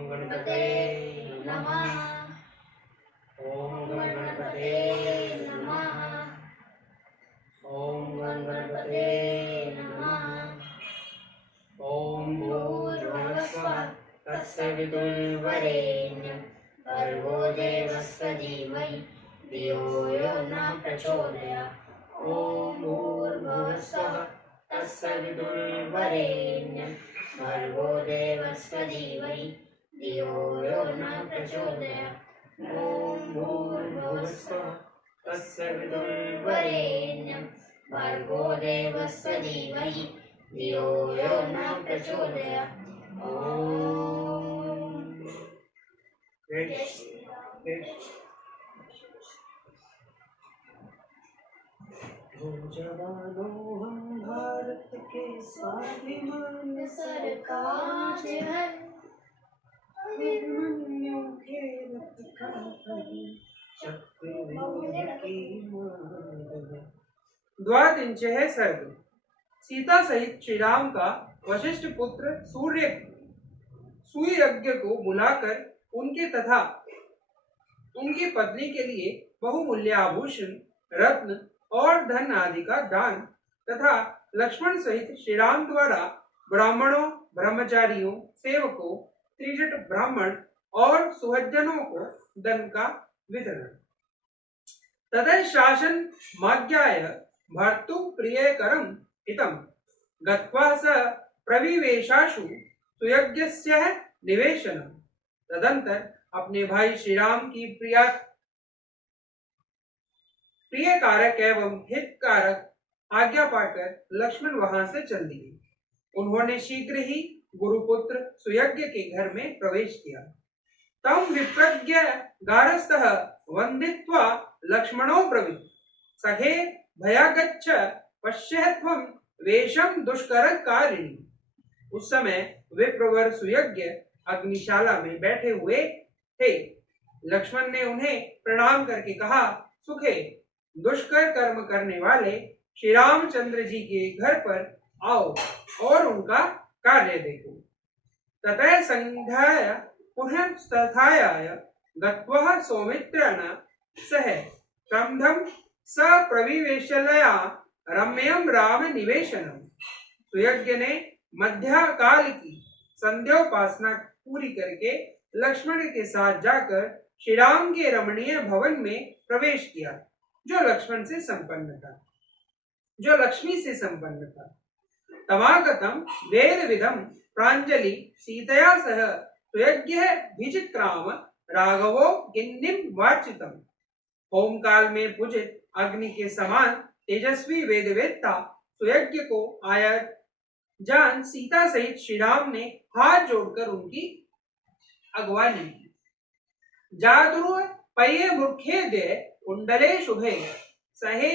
ओम गणपते नमः। ओम गणपते नमः। ओम गणपते नमः। ओम भूर्भुवस्सुवः तत्सवितुर्वरेण्यं भर्गो देवस्य धीमहि धियो यो न प्रचोदयात्। ओम भूर्भुवस्सुवः तत्सवितुर्वरेण्यं भर्गो देवस्य धीमहि धियो यो न प्रचोदयात्। ओम भूर्भुवस्सुवः तत्सवितुर्वरेण्यं भर्गो देवस्य धीमहि धियो यो न प्रचोदयात्। ओम जवानों हम भारत के स्वाभिमान सरताज है, अभिमन्यु के रथ का परी चक्रव्यूह की मान है। द्वादश है सर्ग। सीता सहित श्री राम का वशिष्ठ पुत्र सुयज्ञ को बुलाकर उनके तथा उनकी पत्नी के लिए बहुमूल्य आभूषण, रत्न और धन आदि का दान तथा लक्ष्मण सहित श्री राम द्वारा ब्राह्मणों, ब्रह्मचारियों, सेवकों, त्रिजट ब्राह्मण और सुहज्जनों को धन का वितरण। ततः शासन माज्ञाय भर्तु प्रियकरं हितं गत्वा स प्रविवेशाशु सुयज्ञस्य निवेशनम्। तदंतर अपने भाई श्री राम की प्रिय कारक एवं हितकारक आज्ञा पाकर लक्ष्मण वहां से चल दिए। उन्होंने शीघ्र ही गुरुपुत्र सुयज्ञ के घर में प्रवेश किया। तम विप्रज्ञ गारस्थः वंदित्वा लक्ष्मणो ब्रवीत् सखे भयागच्छ पश्यत्वं वेशम दुष्कर कारिणी। उस समय विप्रवर सुयज्ञ अग्निशाला में बैठे हुए थे। लक्ष्मण ने उन्हें प्रणाम करके कहा, सुखे, दुष्कर कर्म करने वाले श्री रामचंद्र जी के घर पर आओ और उनका कार्य देखो। ततः संध्याय पुनः स्थायाय गत्वा सौमित्रेण सह क्रमधम स प्रविवेशलया रम्यम राम निवेशनम। सुयज्ञ ने मध्या काल की संध्योपासना पूरी करके लक्ष्मण के साथ जाकर श्री राम के रमणीय भवन में प्रवेश किया, जो लक्ष्मी से संपन्न था। तमागतम वेद विधम प्रांजलि सीतया सह सुयज्ञ विचिक्राम राघवो गिन्निम वार्चितम। होम काल में पूजित अग्नि के समान तेजस्वी वेदवेत्ता सुयज्ञ को आया जान सीता सहित श्री राम ने हाथ जोड़कर उनकी अगवानी की। जादुरु पये मुखे दे कुंडले शुभे सहे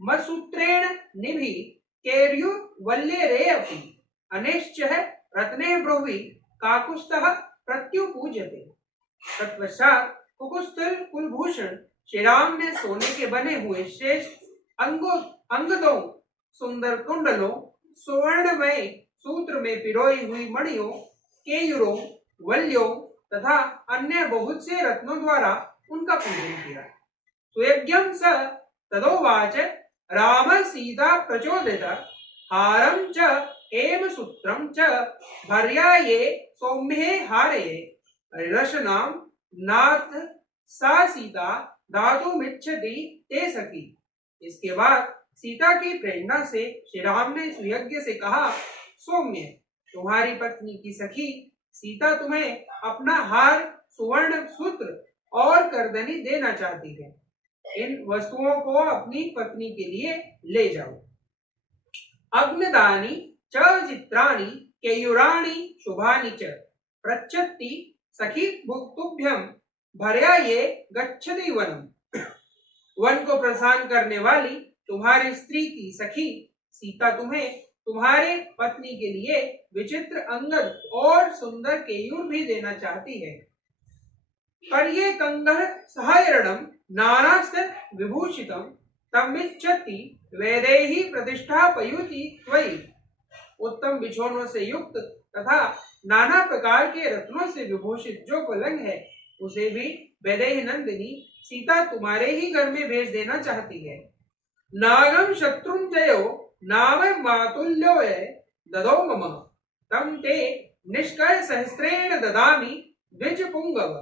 मसूत्रेण निभि केर्यु वल्ले रे अपि अनिश्च रत्ने ब्रुवि काकुस्तः प्रत्युपूज्यते। तत्पश्चात कुकुस्थल कुलभूषण श्री राम ने सोने के बने हुए श्रेष्ठ अंगदों, सुंदर कुंडलों, सुवर्णमय सूत्र में पिरोई हुई मणियों, केयूरों, वल्यों तथा अन्य बहुत से रत्नों द्वारा उनका पूजन किया। सुयज्ञं स तदोवाच राम सीता प्रचोदित हारं च हेम सूत्रं च भर्याये सौम्ये हारे रशनां नाथ सा सीता दातुमिच्छति ते सखी। इसके बाद सीता की प्रेरणा से श्री राम ने सुयज्ञ से कहा, सौम्य, तुम्हारी पत्नी की सखी सीता तुम्हें अपना हार, सुवर्ण सूत्र और करदनी देना चाहती है। इन वस्तुओं को अपनी पत्नी के लिए ले जाओ। अग्नदानी च चित्राणि केयूराणि शुभानि च प्रच्छत्ति सखी भुक्तुभ्यं भर्याये गच्छति वनम। वन को प्रसन्न करने वाली तुम्हारी स्त्री की सखी सीता तुम्हें तुम्हारे पत्नी के लिए विचित्र अंगद और सुंदर केयूर भी देना चाहती है। पर ये कंगह सहायरणम नानास्त्र विभूषितम तमिच्छति वेदेहि प्रतिष्ठा पयुति त्वयि। उत्तम बिछोनों से युक्त तथा नाना प्रकार के रत्नों से विभूषित जो पलंग है उसे भी वैदेही नंदिनी सीता तुम्हारे ही घर में भेज देना चाहती है। नागम शत्रुंजयो नाम मातुल्यो ददो मम तम ते निष्कय सहस्रेण ददामि द्विज पुंगव।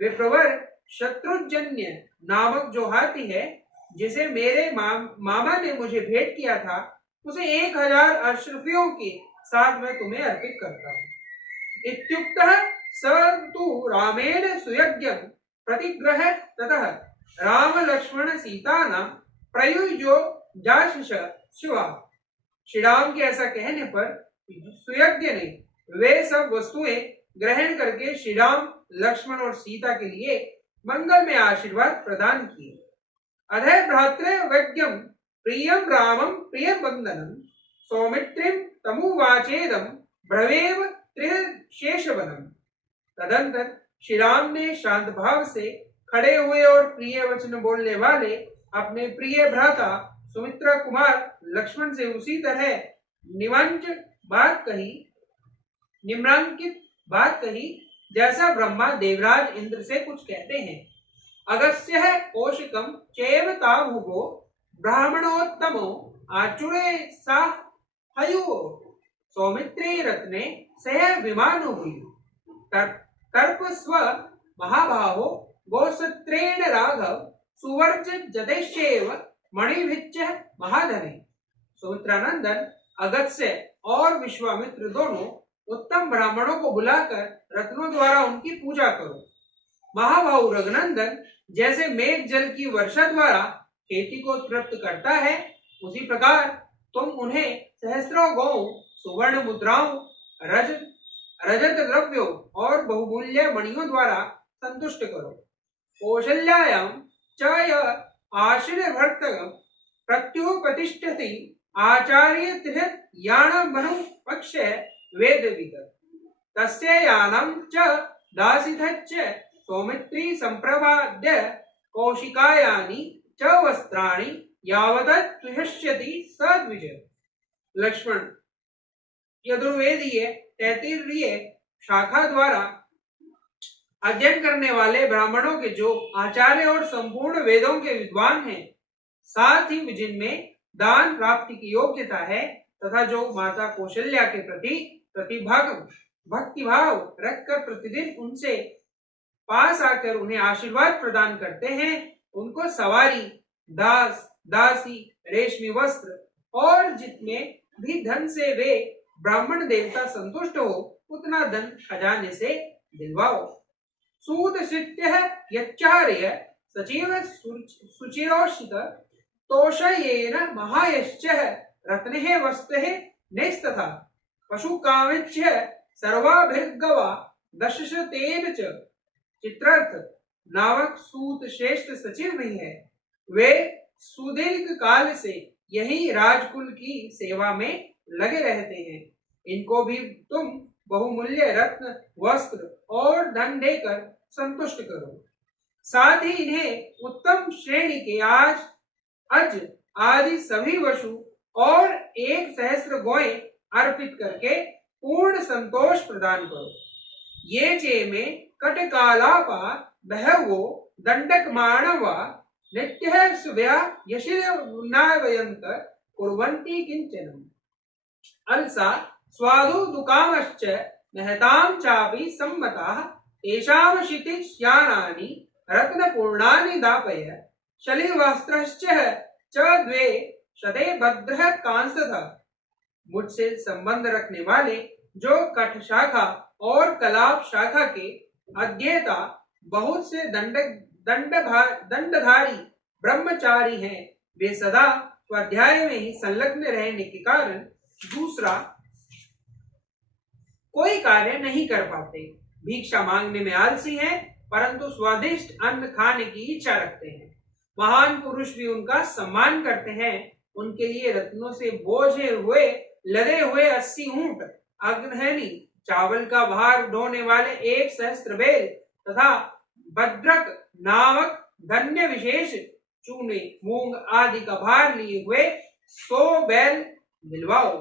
विप्रवर शत्रुजन्य नामक जो हाथी है जिसे मेरे मामा ने मुझे भेंट किया था उसे 1000 अश्रफियों के साथ मैं तुम्हें अर्पित करता हूँ। इत्युक्तः स तु रामेण सुयज्ञं प्रतिग्रह ततः राम लक्ष्मण सीता नाम प्रयुज्यो जाशिष शिवा। श्री राम के ऐसा कहने पर सुयज्ञ ने वे सब वस्तुएं ग्रहण करके श्री राम लक्ष्मण और सीता के लिए मंगल में आशीर्वाद प्रदान किए। अधः भ्रातृव्यज्ञं प्रियं रामं प्रियं बंदनं सौमित्रिं तमुवाचेदं ब्रवेव त्रिशेषवनम। तदंतर श्री राम ने शांत भाव से खड़े हुए और प्रिय वचन बोलने वाले अपने प्रिय भ्राता सुमित्रा कुमार लक्ष्मण से उसी तरह निम्नांकित बात कही जैसा ब्रह्मा देवराज इंद्र से कुछ कहते हैं। अगस्त्य कौशिकम चैव ताभुगो ब्राह्मणोत्तमो आचुरे सा हयो सौमित्रे रत्ने सह विमानो तर्प स्व महाभाहो गोसत्रेण राघव सुवर्च जतेश्चैव मणिभिच्च महाधने। सुमित्रानंदन अगस्त्य और विश्वामित्र दोनों उत्तम ब्राह्मणों को बुलाकर रत्नों द्वारा उनकी पूजा करो। महाभाव रघुनंदन जैसे मेघ जल की वर्षा द्वारा खेती को तृप्त करता है उसी प्रकार तुम उन्हें सहस्रों गौ सुवर्ण मुद्राओं रजत द्रव्यों और बहुमूल्य मणियों द्वारा संतुष्ट करो। कौशल्यायां च आश्रय भक्त प्रत्युपतिष्ठति आचार्य यानम मनु पक्ष वेदविद तस्य यानम च दासितच्च सौमित्री संप्रवाद्य कौशिकायानि च वस्त्राणि यावत् तुष्यति स द्विज। लक्ष्मण यजुर्वेदीय 33वीं शाखा द्वारा अध्ययन करने वाले ब्राह्मणों के जो आचार्य और संपूर्ण वेदों के विद्वान हैं, साथ ही जिनमें दान प्राप्ति की योग्यता है तथा जो माता कौशल्या के प्रति भक्ति भाव रखकर प्रतिदिन उनसे पास आकर उन्हें आशीर्वाद प्रदान करते हैं, उनको सवारी, दास, दासी, रेशमी वस्त्र और जितने भी धन से वे ब्राह्मण देवता संतुष्ट हो उतना धन खजाने से दिलवाओ। सूत शित्य यच्चार्य सचिव सुचिरोषित तोषयेन महायश्च रत्ने वस्त्रे नेस्तथा पशुकामिच्च सर्वाभिर्गवा दशशतेन च। चित्रार्थ नामक सूत श्रेष्ठ सचिव भी है। वे सुदीर्घ काल से यही राजकुल की सेवा में लगे रहते हैं। इनको भी तुम बहुमूल्य रत्न वस्त्र और धन देकर संतुष्ट करो। साथ ही इन्हें उत्तम श्रेणी के अज आदि सभी वशु और 1000 गौएं अर्पित करके पूर्ण संतोष प्रदान करो। ये चे में कटकालापा बहवो दंडक मानवा नित्य सुव्या यशिर्नावयंत कुर्वन्ति किंचनम। अलसा स्वादु दुकामश्च महतां चापि सम्मताः तेषां क्षितिज्ञानानि रत्नपूर्णानि दापय शलिवस्त्रश्च च द्वे शते भद्रः कांस्तथा। मुझसे संबंध रखने वाले जो कठ शाखा और कलाप शाखा के अध्येता बहुत से दंडधारी ब्रह्मचारी हैं, वे सदा स्वाध्याय में ही संलग्न रहने के कारण दूसरा कोई कार्य नहीं कर पाते। भिक्षा मांगने में आलसी हैं, परंतु स्वादिष्ट अन्न खाने की इच्छा रखते हैं। महान पुरुष भी उनका सम्मान करते हैं। उनके लिए रत्नों से बोझे हुए लदे हुए 80 ऊंट, अग्रहणी चावल का भार ढोने वाले 1 सहस्त्र बैल तथा भद्रक नामक धन्य विशेष चूने मूंग आदि का भार लिए हुए 100 बैल दिलवाओ।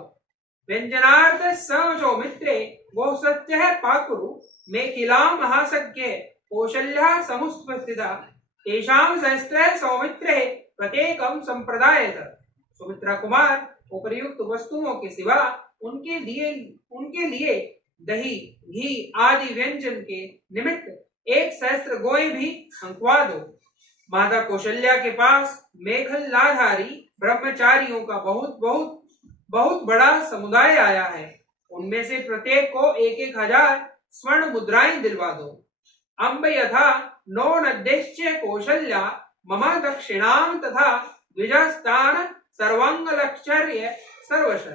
व्यंजनार्थ सौमित्रे वो सत्य है पाकुरु मेखिला महासज्ञ कौशल्या समुपस्थिता तेषां सहस्त्र सौमित्रे प्रत्येकम संप्रदायत। सुमित्रा कुमार उपर्युक्त वस्तुओं के सिवा उनके लिए दही घी आदि व्यंजन के निमित्त एक सहस्त्र गोएं भी हंकवा दो। माता कौशल्या के पास मेखलाधारी ब्रह्मचारियों का बहुत बड़ा समुदाय आया है। उनमें से प्रत्येक को 1,000 स्वर्ण मुद्राएं दिलवा दो। अम्ब यथा नो नद्देश्य कौशल्या मम दक्षिणाम तथा द्विजस्तान सर्वांगलक्षर्य सर्वश।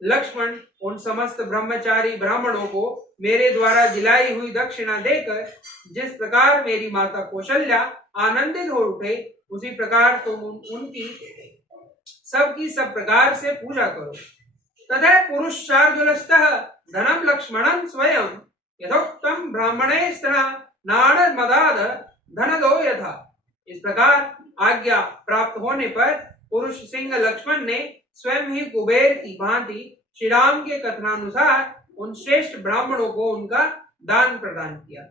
लक्ष्मण उन समस्त ब्रह्मचारी ब्राह्मणों को मेरे द्वारा दिलाई हुई दक्षिणा देकर जिस प्रकार मेरी माता कौशल्या आनंदित हो उठे, उसी प्रकार तुम उनकी सबकी सब प्रकार से पूजा करो। तथा पुरुष शार्दुलस्तः धनम लक्ष्मणं स्वयं यथोक्तम ब्राह्मणे स्तना नाड़ मदाद धन दो यथा। इस प्रकार आज्ञा प्राप्त होने पर पुरुष सिंह लक्ष्मण ने स्वयं ही कुबेर की भांति श्री राम के कथनानुसार उन श्रेष्ठ ब्राह्मणों को उनका दान प्रदान किया।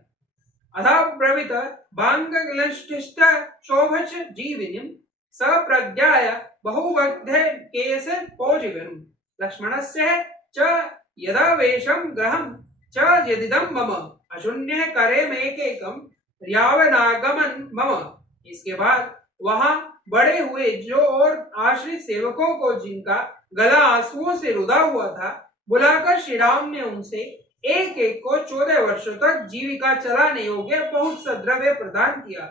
अथा ब्रवीत बांगलष्टिष्ट शोभच जीविनिम सप्रज्ञाय बहुवग्धे केस पोजिवनु लक्ष्मणस्य च यदावेशं ग्रहं च यदिदं मम अशून्य करेमेकेकं यावनागमन मम। इसके बाद वहां बड़े हुए जो और आश्रित सेवकों को जिनका गला आंसुओं से रुधा हुआ था बुलाकर श्री राम ने उनसे एक एक को 14 वर्षों तक जीविका चलाने योग्य बहुत सा द्रव्य प्रदान किया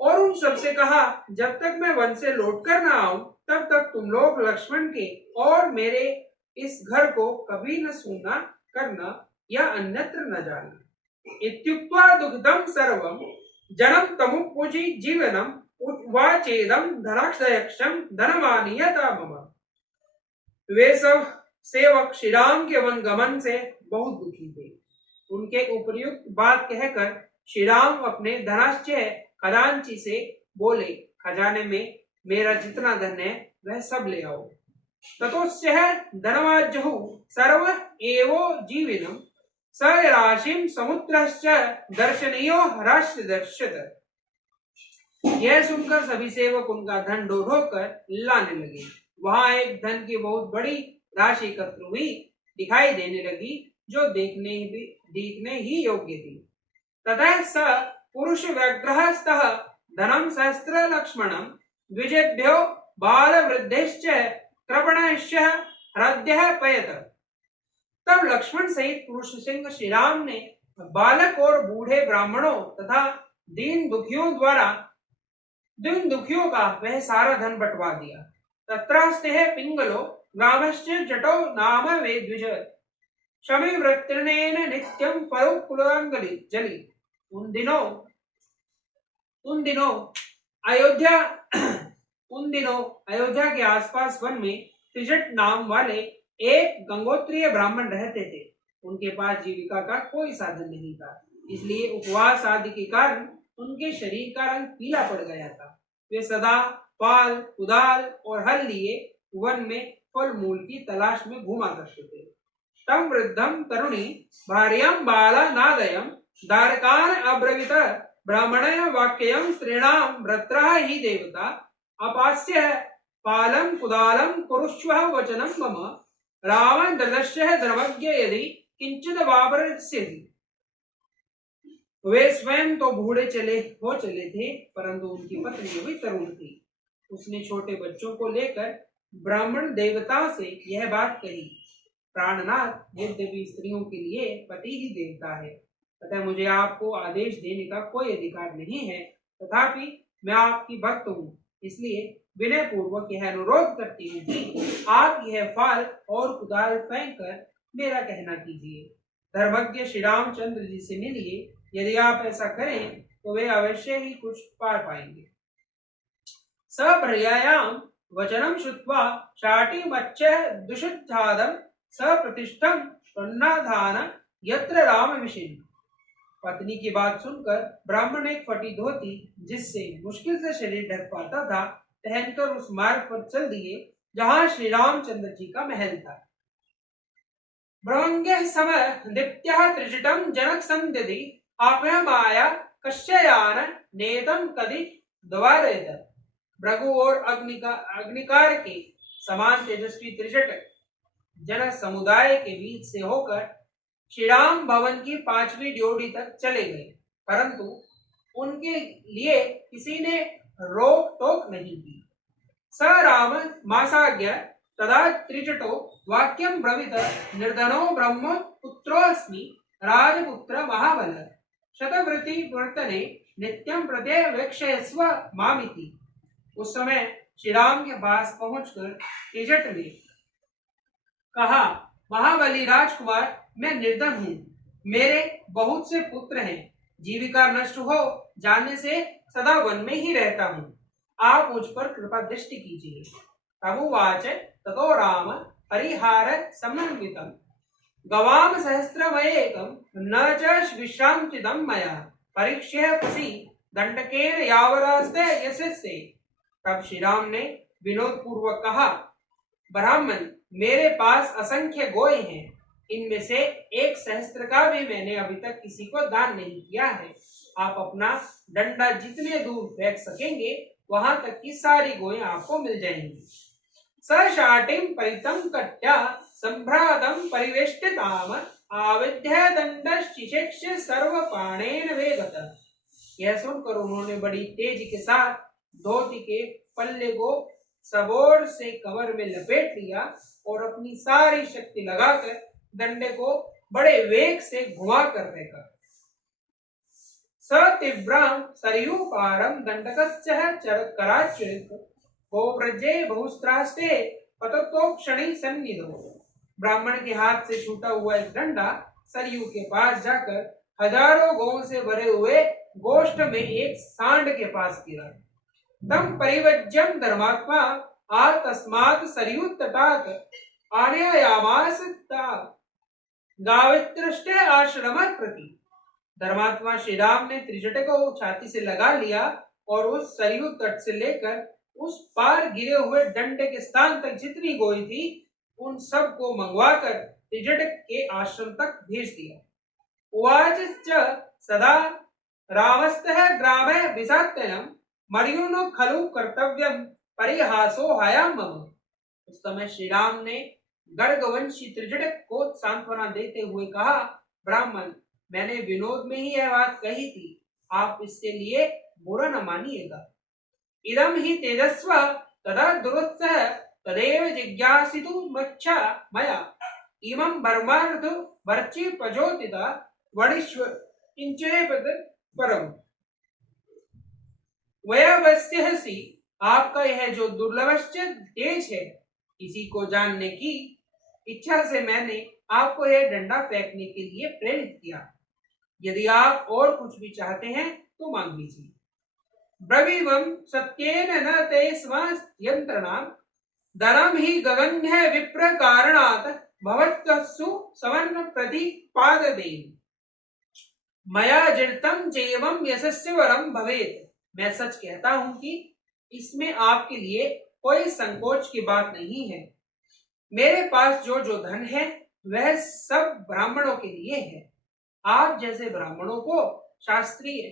और उन सबसे कहा, जब तक मैं वन से लौट कर न आऊं तब तक तुम लोग लक्ष्मण के और मेरे इस घर को कभी न सूना करना या अन्यत्र न जाना। इत्युक्त्वा दुग्धम सर्वम जनम तमुपूजी जीवनम उवाचेदम धनाक्षयक्षम धनमानीयता मम। वे सब सेवक श्री राम के वन गमन से बहुत दुखी थे। उनके उपर्युक्त बात कहकर श्री राम अपने धनाश्चय खजांची से बोले, खजाने में मेरा जितना धन है वह सब ले आओ। ततोस्य धनवाजहु सर्व एवो जीविनम स राशिम समुद्रश्च दर्शनीयो राष्ट्र दर्शत। यह सुनकर सभी सेवक उनका धन ढो कर लाने लगे। वहां एक धन की बहुत बड़ी राशि एकत्र हुई दिखाई देने लगी जो देखने ही योग्य थी। तथा स पुरुष व्यग्रहस्तः धनम सहस्त्र लक्ष्मणम द्विजेभ्यो बाल वृद्धेश्च कृपणश्च हृदय पयत। तब लक्ष्मण सहित पुरुष सिंह श्री राम ने बालक और बूढ़े ब्राह्मणों तथा दीन दुखियों का वह सारा धन बंटवा दिया। तत्रास्ते पिंगलो ग्रामश्च जटो नाम वे द्विज शमी वृत्तिर्नेन नित्यं फलोकुलांगलि जलि। उन दिनों अयोध्या के आसपास वन में त्रिजट नाम वाले एक गंगोत्रीय ब्राह्मण रहते थे। उनके पास जीविका का कोई साधन नहीं था, इसलिए उपवास आदि के कारण उनके शरीर का रंग पीला पड़ गया था। वे सदा पाल कुदाल और हल लिए वन में फल मूल की तलाश में घूमा करते थे। तम वृद्धम तरुणी भार्यम बाला नादयम दारकान अब्रवीत ब्राह्मणय वाक्यम स्त्रीणाम व्रत्रः ही देवता अपास्य पालम कुदालम कुरुष्व वचनम मम रावण ददर्शः धर्मज्ञ यदि किंचित वापरस्यति। वे स्वयं तो बूढ़े चले थे, परंतु उनकी पत्नी भी तरुण थी। उसने छोटे बच्चों को लेकर ब्राह्मण देवता से यह बात कही, प्राणनाथ यद्यपि स्त्रियों के लिए पति ही देवता है, अतः मुझे आपको आदेश देने का कोई अधिकार नहीं है, तथापि मैं आपकी भक्त हूँ, इसलिए विनय पूर्वक यह अनुरोध करती हूँ कि आप यह फाल और कुदाल फेंक कर मेरा कहना कीजिए। धर्मज्ञ श्री रामचंद्र जी से मिलिए, यदि आप ऐसा करें तो वे अवश्य ही कुछ पार पाएंगे। सभ्रयायाम वचनम श्रुत्वा शाटिमच्चः दुषुच्छादम सप्रतिष्ठम प्रन्नाधान यत्र राम विषिन्। पत्नी की बात सुनकर ब्राह्मण एक फटी धोती, जिससे मुश्किल से शरीर ढक पाता था, पहनकर उस मार्ग पर चल दिए जहां श्री रामचंद्र जी का महल था। ब्रह्मण्यः सम दीप्त्यः त्रिजटं जनक संदधि आपय माया कश्ययान नेतम कदि द्वारेत। भृगु और अग्निकार के समान तेजस्वी त्रिजट जन समुदाय के बीच से होकर श्री राम भवन की 5वीं ड्योढ़ी तक चले गए, परंतु उनके लिए किसी ने रोक टोक नहीं की। स राम मासाज्ञ तदा त्रिजटो वाक्यं ब्रवीत निर्धनो ब्रह्म पुत्रोऽस्मि राजपुत्र महाबल शतवृत्ति वर्तने नित्यं प्रत्यवेक्षयस्व मामिति। उस समय श्री राम के पास पहुंचकर त्रिजट ने कहा, महाबली राजकुमार, मैं निर्धन हूँ, मेरे बहुत से पुत्र हैं, जीविका नष्ट हो जाने से सदा वन में ही रहता हूँ, आप मुझ पर कृपा दृष्टि कीजिए। तमुवाच ततो राम हरिहार समन्वितम् गवाम सहस्रमयेकं न च विश्रांतिदं मया परीक्ष्य पसी दंडकेन यावरास्ते यशस्ते। तब श्री राम ने विनोद पूर्वक कहा, ब्राह्मण, मेरे पास असंख्य गोय हैं, इनमें से 1 सहस्त्र का भी मैंने अभी तक किसी को दान नहीं किया है। आप अपना डंडा जितने दूर फेंक सकेंगे वहां तक की सारी गोयें आपको मिल जाएंगी। सशाटिम परितम कट्या संभ्रातम परिवेष्टिताम आविध्य दंडश्चिक्षेक्ष सर्वपाणेन वेगत। यह सुनकर उन्होंने बड़ी तेजी के साथ धोती के पल्ले को सबोर से कमर में लपेट लिया और अपनी सारी शक्ति लगाकर डंडे को बड़े वेग से घुमा कर फेंका। सतीव्रां सरयू पारम दंडकस्य चरकराच्युत गोव्रजे बहुस्त्रास्ते पततोक्षणी सन्निधो। ब्राह्मण के हाथ से छूटा हुआ एक डंडा सरयू के पास जाकर हजारों गौं से भरे हुए गोष्ठ में एक सांड के पास गिरा। तम परिवज्यम धर्मात्मा आ तस्मात् सरयू तटात् आनयामास गावित्रष्टे आश्रम प्रति। धर्मात्मा श्री राम ने त्रिजट को छाती से लगा लिया और उस सरयू तट से लेकर उस पार गिरे हुए डंडे के स्थान तक जितनी गोई थी उन सब को मंगवाकर त्रिजट के आश्रम तक भेज दिया। उवाच च सदा रामस्तः ग्रामे विषात्ययम् मर्युनो खलु कर्तव्यम परिहासो हयाम मम। उस समय श्री राम ने गर्गवंशी त्रिजट को सांत्वना देते हुए कहा, ब्राह्मण, मैंने विनोद में ही यह बात कही थी, आप इसके लिए बुरा न मानिएगा। इदम ही तेजस्व तदा दुरुत्सह तदेव जिज्ञासितुमच्छा मया इमं बर्मार्थ वर्चि पजोतिता वणीश्वर किंचेपद परम। वयवस्थ्यसि, आपका यह जो दुर्लभश्च तेज है, इसी को जानने की इच्छा से मैंने आपको यह डंडा फेंकने के लिए प्रेरित किया। यदि आप और कुछ भी चाहते हैं तो मांग लीजिए। ब्रवीमं सत्येन न ते स्म यंत्रणाम धनम ही गगन्य विप्र कारणात् भवत्सु सवर्ण प्रतिपाददेन मया जिर्तम चैवं यशस्य वरम भवेत्। मैं सच कहता हूं कि इसमें आपके लिए कोई संकोच की बात नहीं है। मेरे पास जो जो धन है वह सब ब्राह्मणों के लिए है। आप जैसे ब्राह्मणों को शास्त्रीय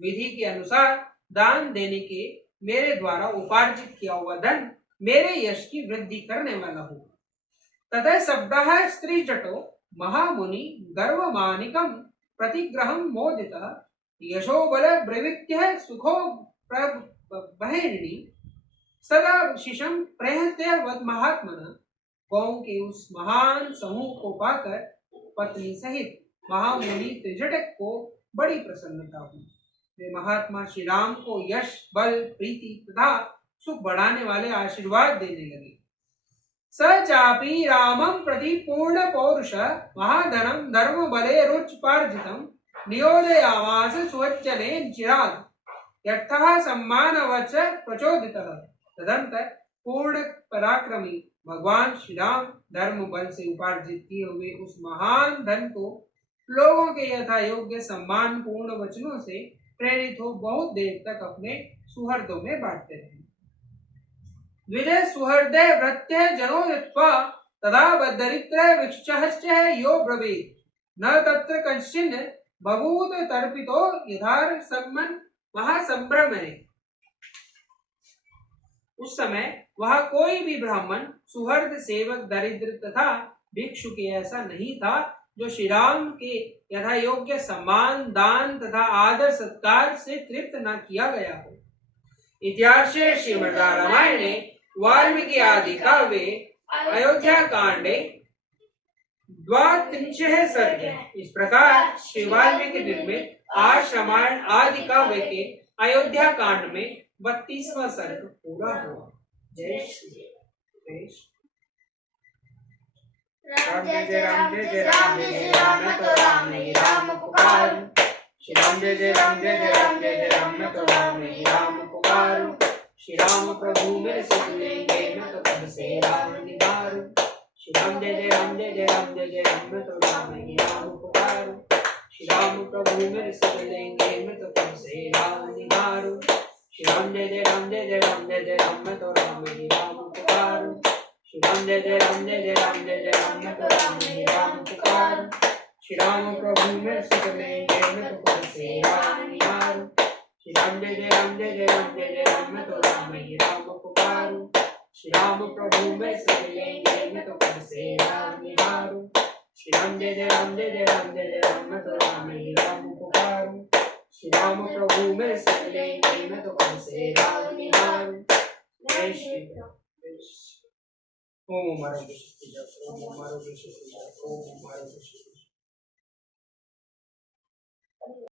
विधि के अनुसार दान देने के मेरे द्वारा उपार्जित किया हुआ धन मेरे यश की वृद्धि करने वाला हो। ततः शब्दः स्त्री जटो महामुनि गर्वमानिकं प्रतिग्रहं मोदितः यशो बल प्रवृत्य सुखो प्रबहिर्णी सदा शिशम प्रहत्य वद महात्मन। गौं के उस महान समूह को पाकर पत्नी सहित महामुनि त्रिजटक को बड़ी प्रसन्नता हुई। वे महात्मा श्री राम को यश बल प्रीति तथा सुख बढ़ाने वाले आशीर्वाद देने लगे। स चापि रामं प्रति पूर्ण पौरुष महाधनम धर्म बले रुचपार्जितम नियोजयामास स्वच्छनेन चिराग यर्थः सम्मानवच प्रचोदितः। तदंतर पूर्ण पराक्रमी भगवान श्री राम धर्म बल से उपार्जित किए हुए उस महान धन को लोगों के यथा योग्य सम्मान पूर्ण वचनों से प्रेरित हो बहुत देर तक अपने सुहृदों में बांटते रहे। द्विज सुहृदय भृत्य जनो यत्वा तदा दरिद्र विक्षहश्च यो ब्रवीत् न तत्र कश्चिन् बभूव तर्पितो यथार्थ सम्मन महासंभ्रमणे। उस समय वह कोई भी ब्राह्मण सुहृद सेवक दरिद्र तथा भिक्षु के ऐसा नहीं था जो श्री राम के यथा योग्य सम्मान दान तथा आदर सत्कार से तृप्त न किया गया हो। इतिहासे श्रीमद् रामायणे वाल्मीकि आदि काव्ये अयोध्या कांडे द्वात्रिंशः सर्गे। इस प्रकार श्री वाल्मीकि निर्मित आर्ष रामायण आदि काव्य के अयोध्या कांड में 32वां सर्ग पूरा हुआ। जय श्री राम। जय जय राम, जय जय राम, जय जय राम, मैं तो राम ही राम पुकारूं। श्री राम जय जय राम, जय जय राम, जय जय राम, मैं तो राम ही राम पुकारूं। श्री राम प्रभु मेरे सुन लेंगे, मैं तो कब से राम निहारूं। श्री राम जय जय राम, जय जय राम, जय जय राम, मैं तो राम ही राम पुकारूं। श्री राम प्रभु मेरे सुन लेंगे, मैं तो कब से राम निहारूं। श्री राम जय जय राम, जय जय राम, जय जय राम, मैं तो राम ही राम पुकारूं। श्री राम जय जय राम, जय जय राम, जय जय राम, मैं तो राम ही राम पुकारूं। श्री राम प्रभु मेरे सुन लेंगे, मैं तो कब से राम निहारूं। श्री राम जय जय राम, जय जय राम, जय जय राम, मैं तो राम ही राम पुकारूं। श्री राम प्रभु मेरे सुन लेंगे, मैं तो कब से राम निहारूं। श्री राम जय जय राम, जय जय राम, जय जय राम, मैं तो राम ही राम पुकारूं। श्री राम प्रभु मेरे सुन लेंगे, मैं तो कब से राम निहारूं। जय श्री राम। ओम आरोग्य शक्ति जप, ओम आरोग्य शक्ति जप, ओम आरोग्य शक्ति।